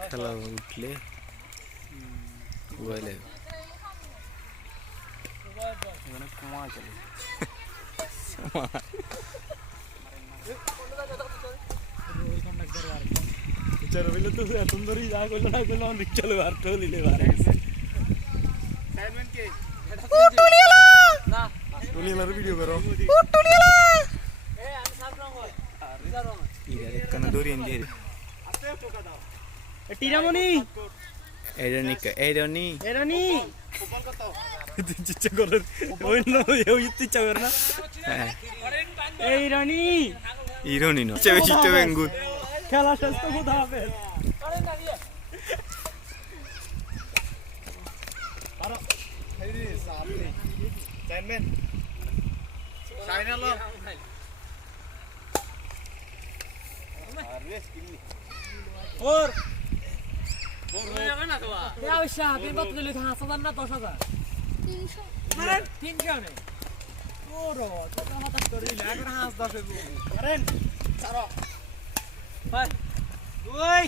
খেলা উঠলে কমা চলে চলো বলে তো এত ধরে যা করলো না করলো অনেক চলো আর তো নিলে বারে না টুনিলার ভিডিও করো টুনিলা এই আমি সাফ রং হয় ইরা কানা দড়ি এনে আতে পোকা দাও এ টিরামনি এরনি ফুটবল কত ইচ্ছা করে ওই না ওই ইচ্ছা করে না হ্যাঁ এই রানী ইরনি না বেশি তো বেঙ্গু খেলা শেষ তো খোদা হাফেজ করেন না দিয়ে পারো এই রে সামনে চাইনম্যান সাইনালো আরে স্কিল ওর আচ্ছা দিন কত দিলি 5000 না 10000 300 আরে 300 নেই ওরো কত মাথা করে লাগা হাস 10 করেন ছাড়ো ভাই ওই